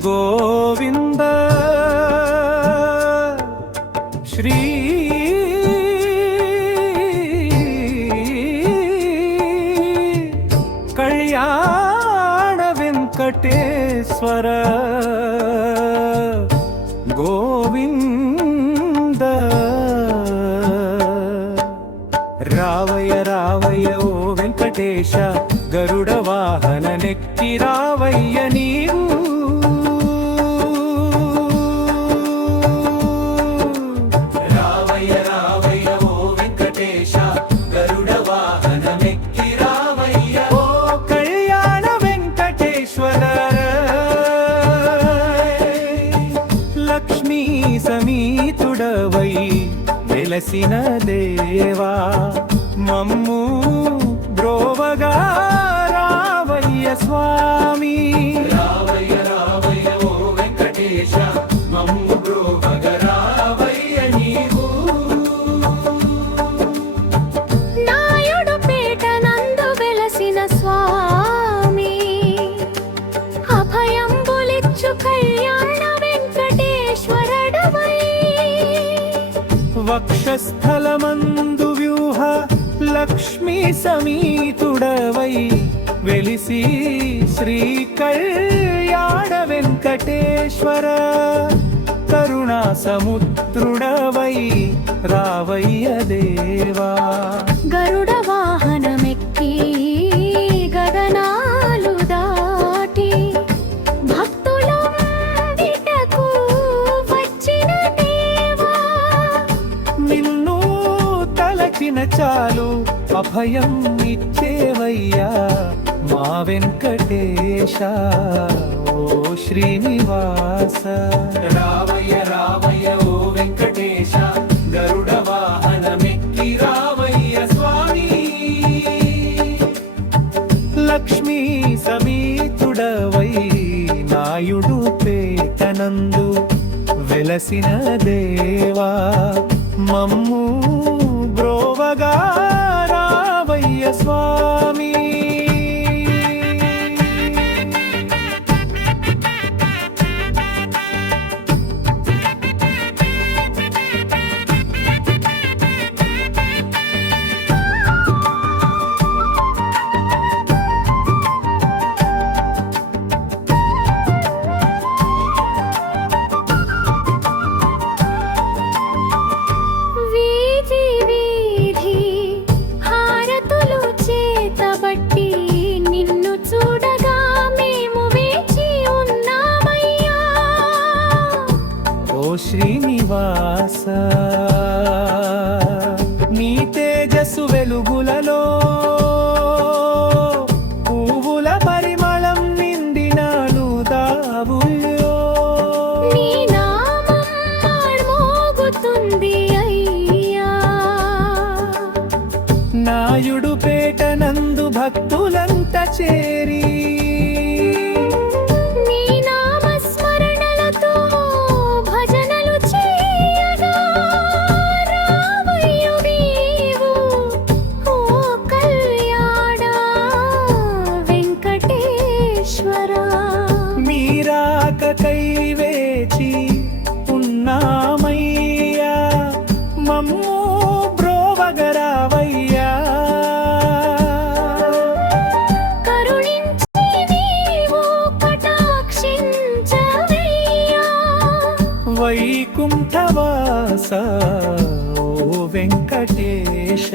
గోవింద శ్రీ కళ్యాణ వెంకటేశ్వర గోవింద రావయ్య రావయ్య ఓ వెంకటేశ గరుడ వాహన నెక్కి రావయ్య నీవు రావయ్య రావయ్య ఓ వెంకటేశ గరుడ వాహన నెక్కి రావయ్య ఓ కళ్యాణ వెంకటేశ్వర లక్ష్మీ సమీతుడవై వెలసిన దేవా మమ్ము బ్రోవగా రావయ్య స్వామి రావయ్య రావయ్య ఓ వెంకటేశ మమ్ము బ్రోవగా రావయ్య నీవు నాయుడుపేట నందు వెలసిన స్వామి అభయంబులిచ్చు కళ్యాణ వెంకటేశ్వరుడవై వక్షస్థలమందు వ్యూహ లక్ష్మీ సమీతుడవై వెలిసి శ్రీ కళ్యాణ వెంకటేశ్వర కరుణా సముద్రుడవై రావయ్య దేవా గరుడ వాహనమెక్కి గగనాలు దాటి భక్తుల విటకు వచ్చిన దేవా నిన్ను తలచిన చాలు అభయం ఇచ్చేవయ్యా మా వెంకటేశ ఓ శ్రీనివాస రావయ్య రావయ్య ఓ వెంకటేశ గరుడ వాహనమెక్కి రావయ్య స్వామి లక్ష్మీ సమీతుడవై నాయుడు పేటనందు వెలసిన దేవా మమ్ము బ్రోవగా రావయ్య స్వామి వీధి వీధి హారతులు చేతబట్టి నిన్ను చూడగా మేము వేచి ఉన్నామయ్యా ఓ శ్రీనివాస నీ తేజస్సు వెలుగులలో పువ్వుల పరిమళం నిండినాను దావుల్లో నీ నామం మోగుతుంది అయ్యా నాయుడు పేటనందు భక్తులంతా చేరి నీ నామస్మరణలతో భజనలు చేయగా రావయ్య నీవు ఓ కళ్యాణ వెంకటేశ్వర మీరాకకై వేచి ఉన్నామయ్యా మమ్ము బ్రోవగరావయ్యా కరుణించి నీవు కటాక్షించవయ్యా వైకుంఠవాస ఓ వెంకటేశ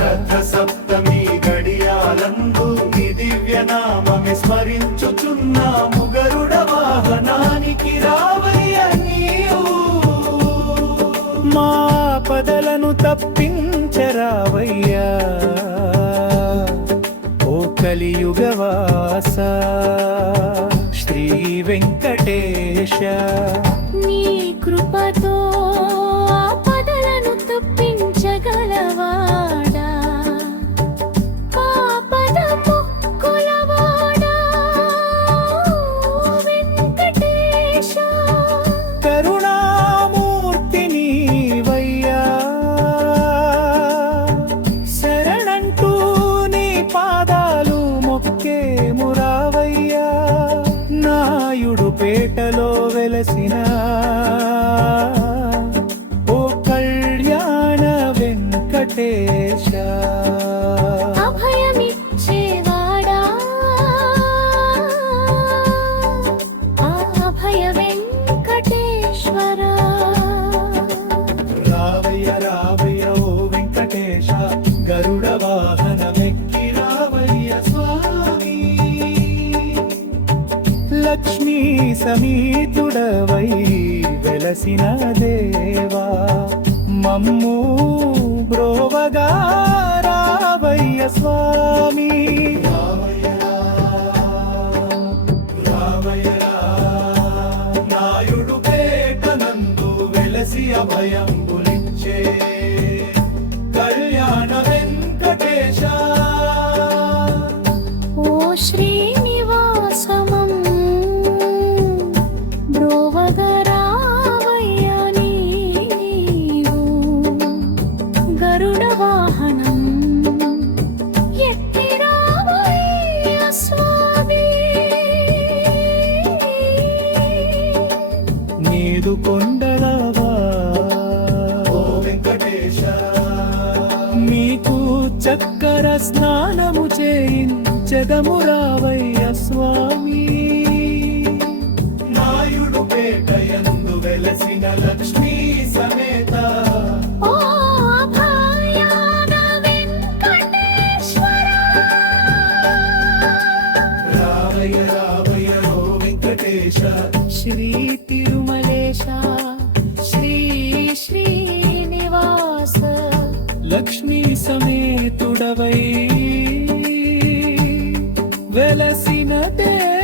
రథ సప్తమి గడియాలందు నీ దివ్య నామమి స్మరించుచున్నాము గరుడ వాహనానికి రావయ్య నీవు మా పదలను తప్పించరావయ్యా ఓ కలియుగవాస శ్రీ వెంకటేశ నీ కృపతో ఆపదలను తప్పించగలవాడా ఆపద ముక్కులవాడా వెంకటేశ కరుణామూర్తి నీవయ్యా శరణంటూ నీ పాదాలు మొక్కే మురావయ్యా నాయుడు పేట పేటలో వెలసిన ఓ కళ్యాణ వెంకటేశ అభయమిచ్చేవాడా ఆ అభయ వెంకటేశ్వరా రావయ్య రావయ్య ఓ వెంకటేశ గరుడ వాహనమెక్కి రావయ్య స్వామి లక్ష్మీ సమేతుడవై వెలసిన దేవా మమ్ము బ్రోవగా రావయ్య స్వామి నాయుడు పేటనందు వెలసి అభయంబులిచ్చే కళ్యాణ వెంకటేశ ఓ శ్రీనివాసమం బ్రోవగరావయ్య నీవు గరుడ వాహనం ఎక్కి రావయ్య స్వామి నీదు కొండలవా ఓ వెంకటేశ మీకు చక్కర స్నానము చేయించెదము రావయ్య స్వామి నాయుడు పేటయందు వెలసిన లక్ష్మీ సమేత ఓ అభయాన వెంకటేశ్వరా రావయ్య రావయ్య ఓ వెంకటేశ శ్రీ తిరుమలేశ శ్రీ శ్రీనివాస లక్ష్మీ సమేతుడవై వెలసిన దేవా